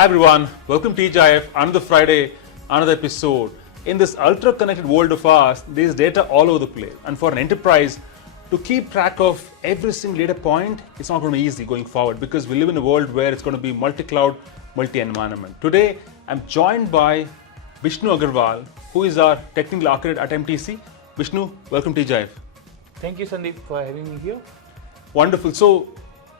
Hi everyone, welcome to TGIF, another Friday, another episode. In this ultra-connected world of ours, there is data all over the place. And for an enterprise to keep track of every single data point, it's not going to be easy going forward because we live in a world where it's going to be multi-cloud, multi-environment. Today, I'm joined by Vishnu Agarwal, who is our technical architect at MTC. Vishnu, welcome to TGIF. Thank you, Sandeep, for having me here. Wonderful. So,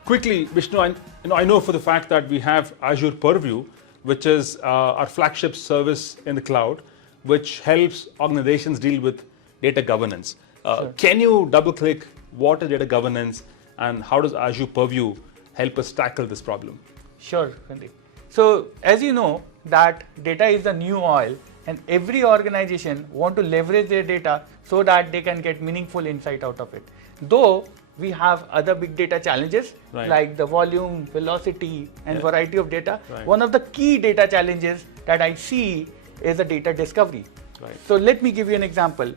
quickly, Vishnu, I know for the fact that we have Azure Purview, which is our flagship service in the cloud, which helps organizations deal with data governance. Sure. Can you double-click what is data governance and how does Azure Purview help us tackle this problem? Sure, Sandeep. So, as you know, that data is the new oil, and every organization want to leverage their data so that they can get meaningful insight out of it. Though we have other big data challenges like the volume, velocity, and variety of data. One of the key data challenges that I see is the data discovery. So let me give you an example.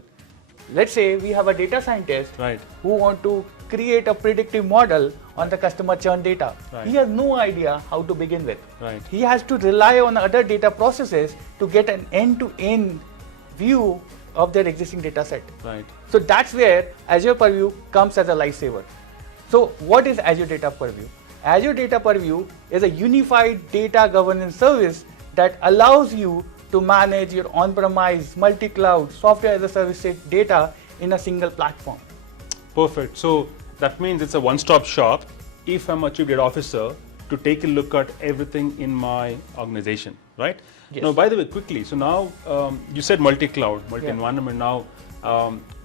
Let's say we have a data scientist who want to create a predictive model on the customer churn data. He has no idea how to begin with. He has to rely on other data processes to get an end-to-end view of their existing data set. So that's where Azure Purview comes as a lifesaver. So what is Azure Data Purview? Azure Data Purview is a unified data governance service that allows you to manage your on-premise, multi-cloud, software as a service data in a single platform. Perfect. So that means it's a one-stop shop if I'm a chief data officer to take a look at everything in my organization, right? Yes. Now, by the way, quickly, so now you said multi-cloud, multi-environment. Now,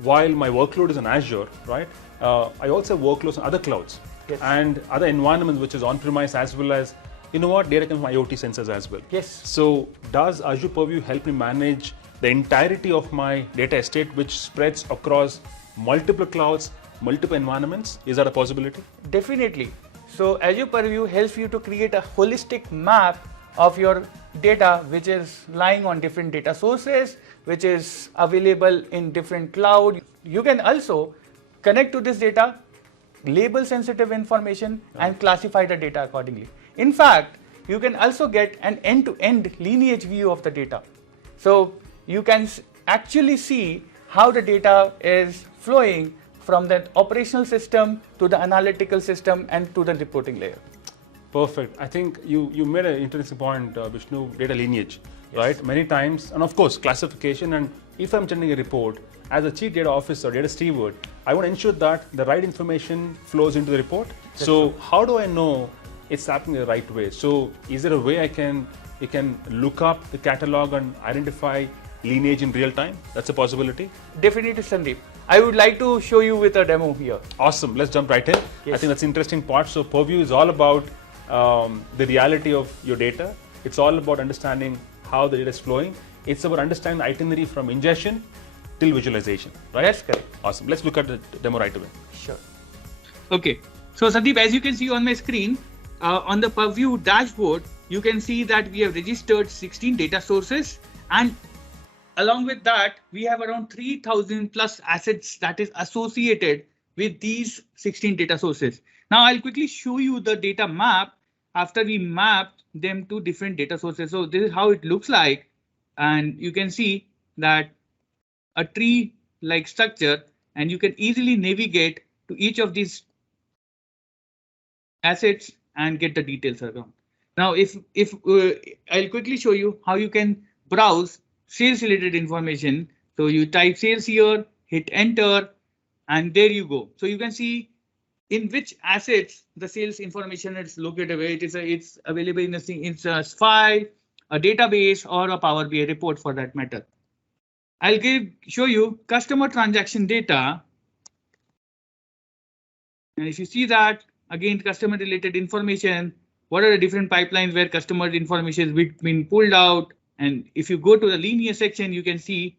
while my workload is on Azure, right, I also have workloads on other clouds and other environments, which is on-premise as well as, you know what, data comes from IoT sensors as well. Yes. So does Azure Purview help me manage the entirety of my data estate, which spreads across multiple clouds, multiple environments? Is that a possibility? Definitely. So Azure Purview helps you to create a holistic map of your data, which is lying on different data sources, which is available in different cloud. You can also connect to this data, label sensitive information, and classify the data accordingly. In fact, you can also get an end-to-end lineage view of the data. So you can actually see how the data is flowing from the operational system to the analytical system and to the reporting layer. Perfect. I think you made an interesting point, Vishnu, data lineage, right? Many times, and of course, classification. And if I'm generating a report, as a chief data officer, data steward, I want to ensure that the right information flows into the report. So how do I know it's happening the right way? So is there a way you can look up the catalog and identify lineage in real time? That's a possibility? Definitely, Sandeep. I would like to show you with a demo here. Awesome. Let's jump right in. I think that's an interesting part. So Purview is all about the reality of your data. It's all about understanding how the data is flowing. It's about understanding the itinerary from ingestion till visualization, right? That's correct. Awesome. Let's look at the demo right away. Sure. Okay. So Sandeep, as you can see on my screen, on the Purview dashboard, you can see that we have registered 16 data sources, and along with that, we have around 3,000 plus assets that is associated with these 16 data sources. Now I'll quickly show you the data map after we mapped them to different data sources. So this is how it looks like, and you can see that a tree-like structure, and you can easily navigate to each of these assets and get the details around. Now, if I'll quickly show you how you can browse sales related information. So you type sales here, hit enter, and there you go. So you can see in which assets the sales information is located. Where it's available in a file, a database, or a Power BI report for that matter. I'll show you customer transaction data. And if you see that, again, customer related information, what are the different pipelines where customer information is being pulled out? And if you go to the lineage section, you can see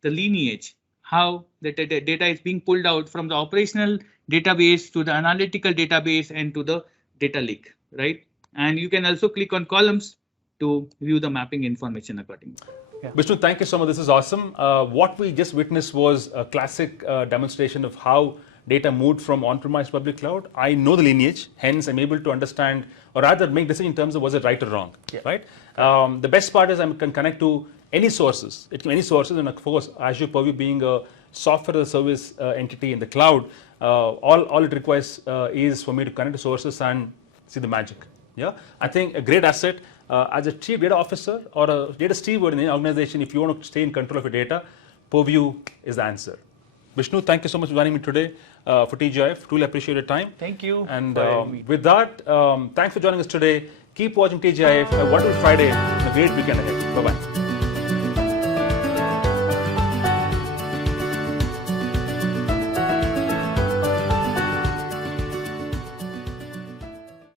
the lineage, how the data is being pulled out from the operational database to the analytical database and to the data lake, right? And you can also click on columns to view the mapping information accordingly. Vishnu, thank you so much. This is awesome. What we just witnessed was a classic demonstration of how data moved from on-premise to public cloud, I know the lineage, hence I'm able to understand or rather make decision in terms of was it right or wrong, right? The best part is I can connect to any sources. It can be any sources, and of course Azure Purview being a software as a service entity in the cloud, all it requires is for me to connect to sources and see the magic. Yeah, I think a great asset as a chief data officer or a data steward in any organization. If you want to stay in control of your data, Purview is the answer. Vishnu, thank you so much for joining me today for TGIF. Truly appreciate your time. Thank you. And with that, thanks for joining us today. Keep watching TGIF. Have a wonderful Friday and a great weekend ahead. Bye bye.